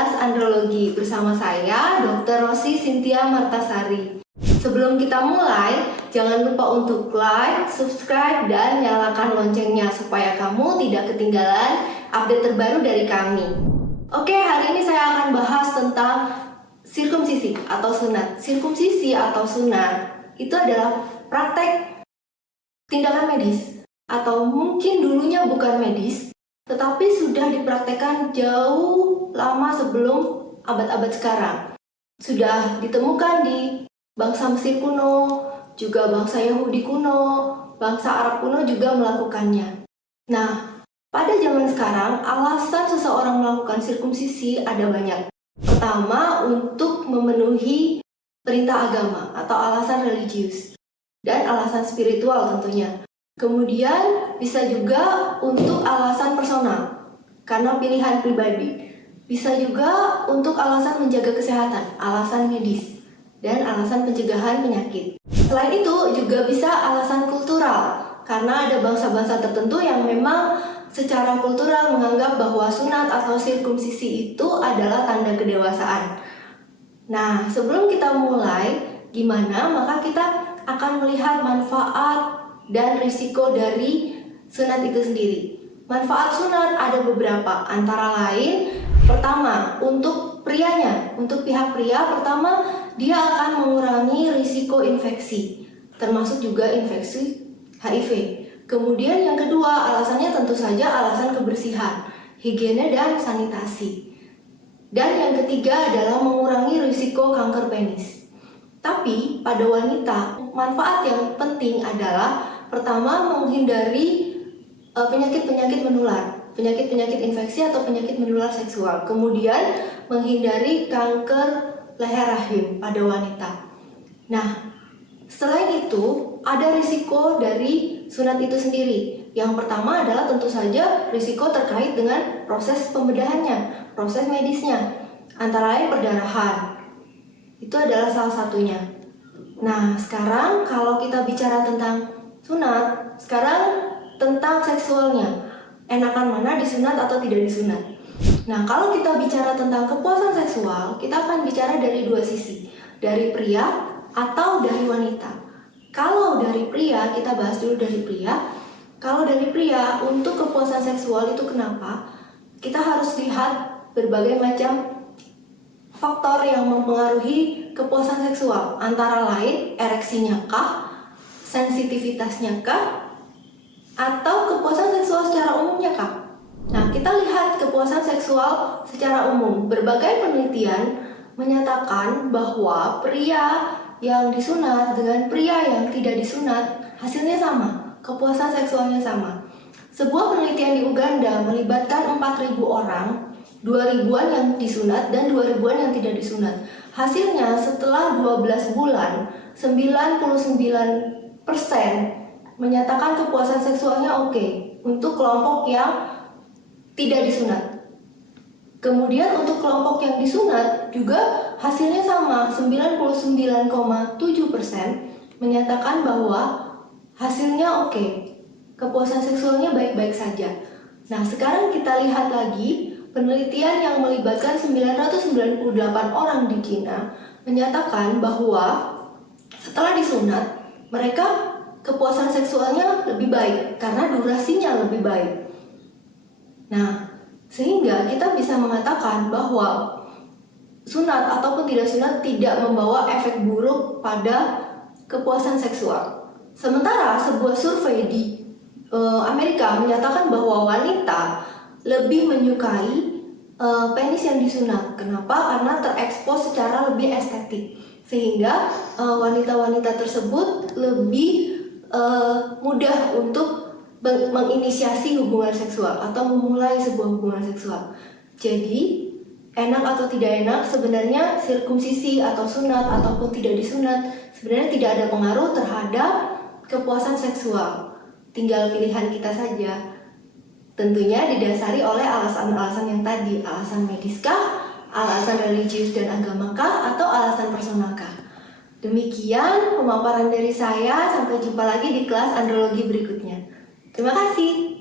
kelas andrologi bersama saya, Dr. Rosi Cynthia Martasari. Sebelum kita mulai, jangan lupa untuk like, subscribe, dan nyalakan loncengnya supaya kamu tidak ketinggalan update terbaru dari kami. Oke, hari ini saya akan bahas tentang sirkumsisi atau sunat. Sirkumsisi atau sunat itu adalah praktek tindakan medis atau mungkin dulunya bukan medis, tetapi sudah dipraktekkan jauh lama sebelum abad-abad sekarang. Sudah ditemukan di bangsa Mesir kuno, juga bangsa Yahudi kuno, bangsa Arab kuno juga melakukannya. Nah, pada zaman sekarang alasan seseorang melakukan sirkumsisi ada banyak. Pertama, untuk memenuhi perintah agama atau alasan religius dan alasan spiritual tentunya. Kemudian bisa juga untuk alasan personal, karena pilihan pribadi. Bisa juga untuk alasan menjaga kesehatan, alasan medis, dan alasan pencegahan penyakit. Selain itu juga bisa alasan kultural, karena ada bangsa-bangsa tertentu yang memang secara kultural menganggap bahwa sunat atau sirkumsisi itu adalah tanda kedewasaan. Nah, sebelum kita mulai, maka kita akan melihat manfaat dan risiko dari sunat itu sendiri. Manfaat sunat ada beberapa, antara lain pertama, untuk prianya, untuk pihak pria, pertama dia akan mengurangi risiko infeksi, termasuk juga infeksi HIV. Kemudian yang kedua, alasannya tentu saja alasan kebersihan, higiene dan sanitasi. Dan yang ketiga adalah mengurangi risiko kanker penis. Tapi pada wanita, manfaat yang penting adalah pertama, menghindari penyakit-penyakit menular, penyakit-penyakit infeksi atau penyakit menular seksual. Kemudian, menghindari kanker leher rahim pada wanita. Nah, selain itu, ada risiko dari sunat itu sendiri. Yang pertama adalah tentu saja risiko terkait dengan proses pembedahannya, proses medisnya, antara lain perdarahan. Itu adalah salah satunya. Nah, sekarang kalau kita bicara tentang sunat, sekarang tentang seksualnya, enakan mana disunat atau tidak disunat. Nah, kalau kita bicara tentang kepuasan seksual, kita akan bicara dari dua sisi, dari pria atau dari wanita. Kalau dari pria, kita bahas dulu dari pria. Kalau dari pria, untuk kepuasan seksual itu kenapa? Kita harus lihat berbagai macam faktor yang mempengaruhi kepuasan seksual, antara lain ereksinya kah, sensitivitasnya kah, atau kepuasan seksual secara umumnya kah? Nah, kita lihat kepuasan seksual secara umum. Berbagai penelitian menyatakan bahwa pria yang disunat dengan pria yang tidak disunat hasilnya sama, kepuasan seksualnya sama. Sebuah penelitian di Uganda melibatkan 4.000 orang, 2.000-an yang disunat dan 2.000-an yang tidak disunat. Hasilnya setelah 12 bulan, 99% menyatakan kepuasan seksualnya oke untuk kelompok yang tidak disunat. Kemudian untuk kelompok yang disunat juga hasilnya sama, 99,7% menyatakan bahwa hasilnya oke, kepuasan seksualnya baik-baik saja. Nah, sekarang kita lihat lagi penelitian yang melibatkan 998 orang di Cina menyatakan bahwa setelah disunat, mereka kepuasan seksualnya lebih baik karena durasinya lebih baik. Nah, sehingga kita bisa mengatakan bahwa sunat ataupun tidak sunat tidak membawa efek buruk pada kepuasan seksual. Sementara sebuah survei di Amerika menyatakan bahwa wanita lebih menyukai penis yang disunat. Kenapa? Karena terekspos secara lebih estetik, sehingga wanita-wanita tersebut lebih mudah untuk menginisiasi hubungan seksual atau memulai sebuah hubungan seksual. Jadi, enak atau tidak enak, sebenarnya sirkumsisi atau sunat ataupun tidak disunat sebenarnya tidak ada pengaruh terhadap kepuasan seksual. Tinggal pilihan kita saja. Tentunya didasari oleh alasan-alasan yang tadi, alasan mediskah, alasan religius dan agamakah, atau alasan personalkah. Demikian pemaparan dari saya, sampai jumpa lagi di kelas andrologi berikutnya. Terima kasih.